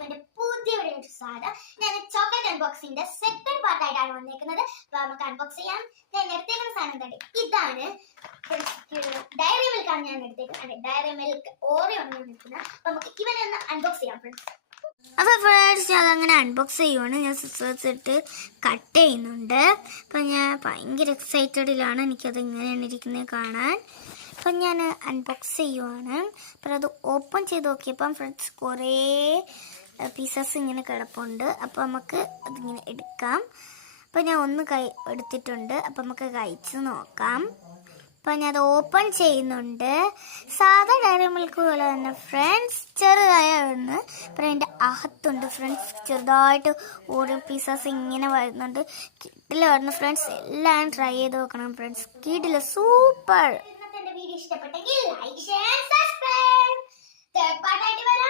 എല്ലാവർക്കും എൻ്റെ പുതിയ വീഡിയോ സ്വാഗതം. ഞാൻ ചോക്ലേറ്റ് അൺബോക്സിന്റെ സെക്കൻഡ് പാർട്ടായിട്ടാണ് വന്നിരിക്കുന്നത്. അപ്പോൾ നമുക്ക് അൺബോക്സ് ചെയ്യാം. ഞാൻ എടുത്തേക്കുന്ന സാധനം എന്താണ്? ഇതാണ് ഡയറി മിൽക്ക് ആണ് ഞാൻ എടുത്തേക്കുന്നത്. ഡയറി മിൽക്ക് ഓറിയോ ആണ് ഞാൻ എടുക്കുന്നത്. അപ്പോൾ നമുക്ക് ഇവനെ ഒന്ന് അൺബോക്സ് ചെയ്യാം ഫ്രണ്ട്സ്. അപ്പോൾ ഫ്രണ്ട്സ് ഞാൻ അങ്ങനെ അൺബോക്സ് ചെയ്യുവാണ്. ഞാൻ സിസേഴ്സ് ഇട്ട് കട്ട് ചെയ്യുന്നുണ്ട്. അപ്പം ഞാൻ ഭയങ്കര എക്സൈറ്റഡിലാണ്. എനിക്കത് ഇങ്ങനെയാണ് ഇരിക്കുന്നത് കാണാൻ. അപ്പം ഞാൻ അൺബോക്സ് ചെയ്യുവാണ്. അപ്പം അത് ഓപ്പൺ ചെയ്ത് നോക്കിയപ്പം ഫ്രണ്ട്സ് കുറേ പീസസ് ഇങ്ങനെ കിടപ്പുണ്ട്. അപ്പോൾ നമുക്ക് അതിങ്ങനെ എടുക്കാം. അപ്പം ഞാൻ ഒന്ന് എടുത്തിട്ടുണ്ട്. അപ്പം നമുക്ക് കഴിച്ച് നോക്കാം. അപ്പം ഞാൻ അത് ഓപ്പൺ ചെയ്യുന്നുണ്ട്. സാധാ ഡയറി മിൽക്ക് പോലെ തന്നെ ഫ്രണ്ട്സ്, ചെറുതായ ഒന്ന്. അപ്പം അതിൻ്റെ അകത്തുണ്ട് ഫ്രണ്ട്സ് ചെറുതായിട്ട് ഓരോ പീസസ് ഇങ്ങനെ വരുന്നുണ്ട്. കിട്ടില്ല വരുന്നു ഫ്രണ്ട്സ്. എല്ലാം ട്രൈ ചെയ്ത് നോക്കണം ഫ്രണ്ട്സ്. കിട്ടില്ല, സൂപ്പർ. ഇന്നത്തെ എൻ്റെ വീഡിയോ ഇഷ്ടപ്പെട്ടെങ്കിൽ ലൈക്ക്, ഷെയർ, സബ്സ്ക്രൈബ്. തേർഡ് പാർട്ടായിട്ട് വരാം.